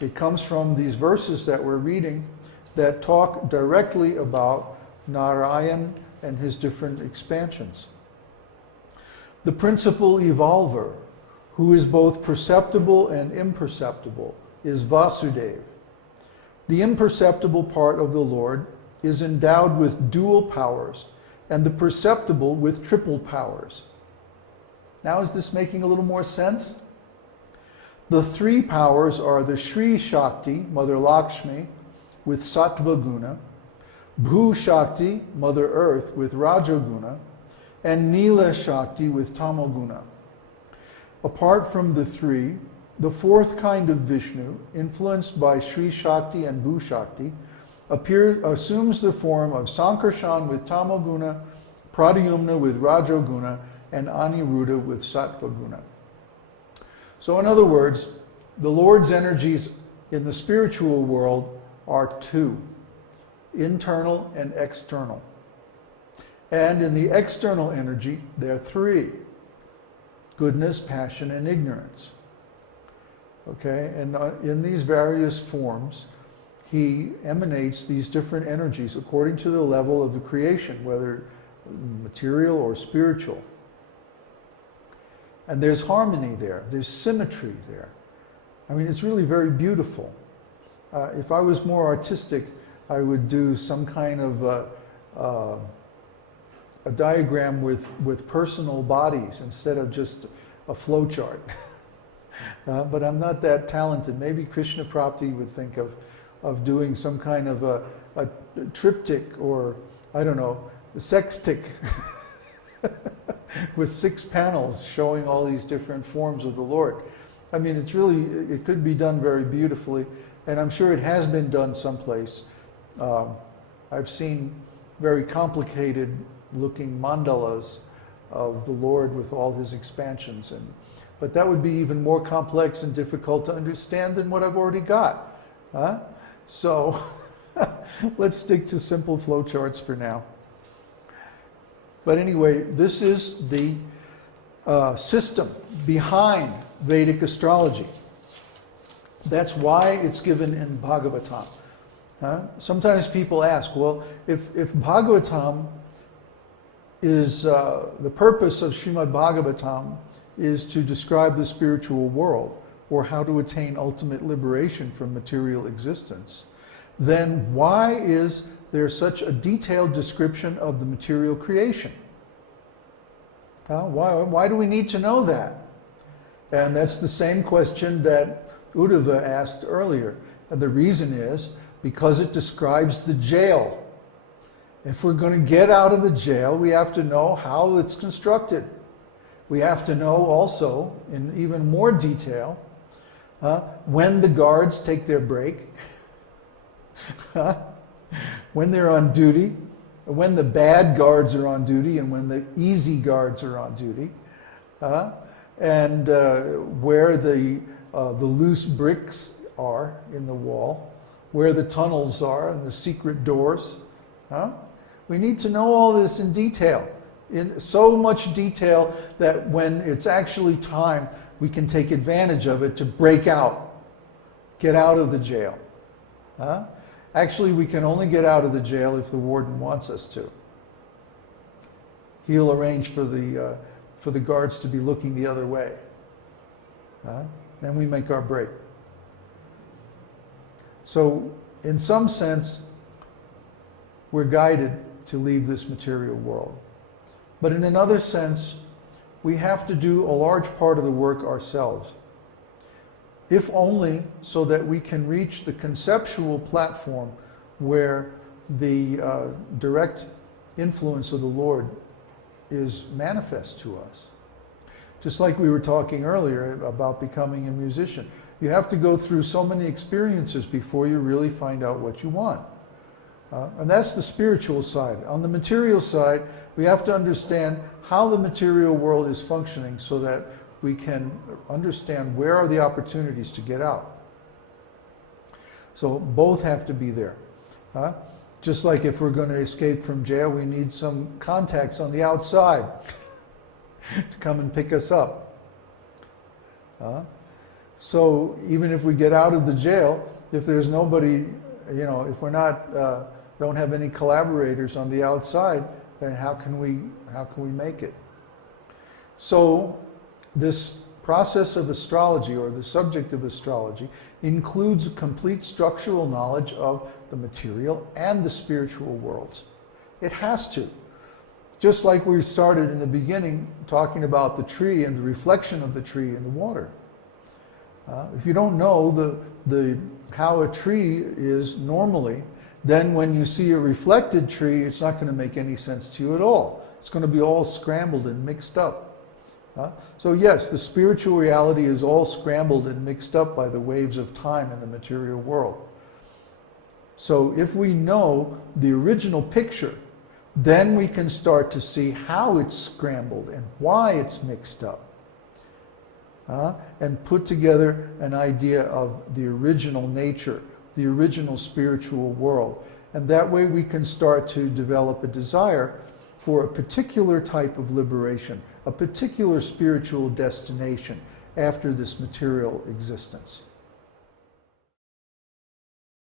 It comes from these verses that we're reading that talk directly about Narayan and his different expansions. The principal evolver, who is both perceptible and imperceptible, is Vasudeva. The imperceptible part of the Lord is endowed with dual powers, and the perceptible with triple powers. Now, is this making a little more sense? The three powers are the Shri Shakti, Mother Lakshmi, with Sattva Guna, Bhu Shakti, Mother Earth, with Raja Guna, and Nila Shakti with Tamoguna. Apart from the three, the fourth kind of Vishnu, influenced by Shri Shakti and Bhu Shakti, assumes the form of Sankarshan with Tamoguna, Pradyumna with Rajoguna, and Aniruddha with Sattvaguna. So in other words, the Lord's energies in the spiritual world are two, internal and external. And in the external energy, there are three, goodness, passion, and ignorance. Okay, and in these various forms, he emanates these different energies according to the level of the creation, whether material or spiritual. And there's harmony there, there's symmetry there. I mean, it's really very beautiful. If I was more artistic, I would do some kind of a diagram with personal bodies instead of just a flow chart. But I'm not that talented. Maybe Krishna Prapti would think of doing some kind of a triptych, or, I don't know, a sextic with 6 panels showing all these different forms of the Lord. I mean, it could be done very beautifully, and I'm sure it has been done someplace. I've seen very complicated looking mandalas of the Lord with all his expansions, but that would be even more complex and difficult to understand than what I've already got. So let's stick to simple flowcharts for now. But anyway, this is the system behind Vedic astrology. That's why it's given in Bhagavatam. Sometimes people ask, well, if Bhagavatam is, the purpose of Srimad Bhagavatam is to describe the spiritual world, or how to attain ultimate liberation from material existence, then why is there such a detailed description of the material creation? Why do we need to know that? And that's the same question that Uddhava asked earlier. And the reason is because it describes the jail. If we're going to get out of the jail, we have to know how it's constructed. We have to know also, in even more detail, when the guards take their break, when they're on duty, when the bad guards are on duty, and when the easy guards are on duty, and where the loose bricks are in the wall, where the tunnels are and the secret doors. We need to know all this in detail, in so much detail that when it's actually time, we can take advantage of it to break out, get out of the jail. Actually, we can only get out of the jail if the warden wants us to. He'll arrange for the guards to be looking the other way. Then we make our break. So, in some sense, we're guided to leave this material world. But in another sense, we have to do a large part of the work ourselves, if only so that we can reach the conceptual platform where the direct influence of the Lord is manifest to us. Just like we were talking earlier about becoming a musician. You have to go through so many experiences before you really find out what you want. And that's the spiritual side. On the material side, we have to understand how the material world is functioning so that we can understand where are the opportunities to get out. So both have to be there. Just like if we're going to escape from jail, we need some contacts on the outside to come and pick us up. So even if we get out of the jail, if there's nobody, if we're not, don't have any collaborators on the outside, then how can we make it? So this process of astrology, or the subject of astrology, includes a complete structural knowledge of the material and the spiritual worlds. It has to. Just like we started in the beginning talking about the tree and the reflection of the tree in the water. If you don't know how a tree is normally, then when you see a reflected tree, it's not going to make any sense to you at all. It's going to be all scrambled and mixed up. So yes, the spiritual reality is all scrambled and mixed up by the waves of time in the material world. So if we know the original picture, then we can start to see how it's scrambled and why it's mixed up. And put together an idea of the original nature, the original spiritual world. And that way we can start to develop a desire for a particular type of liberation, a particular spiritual destination after this material existence.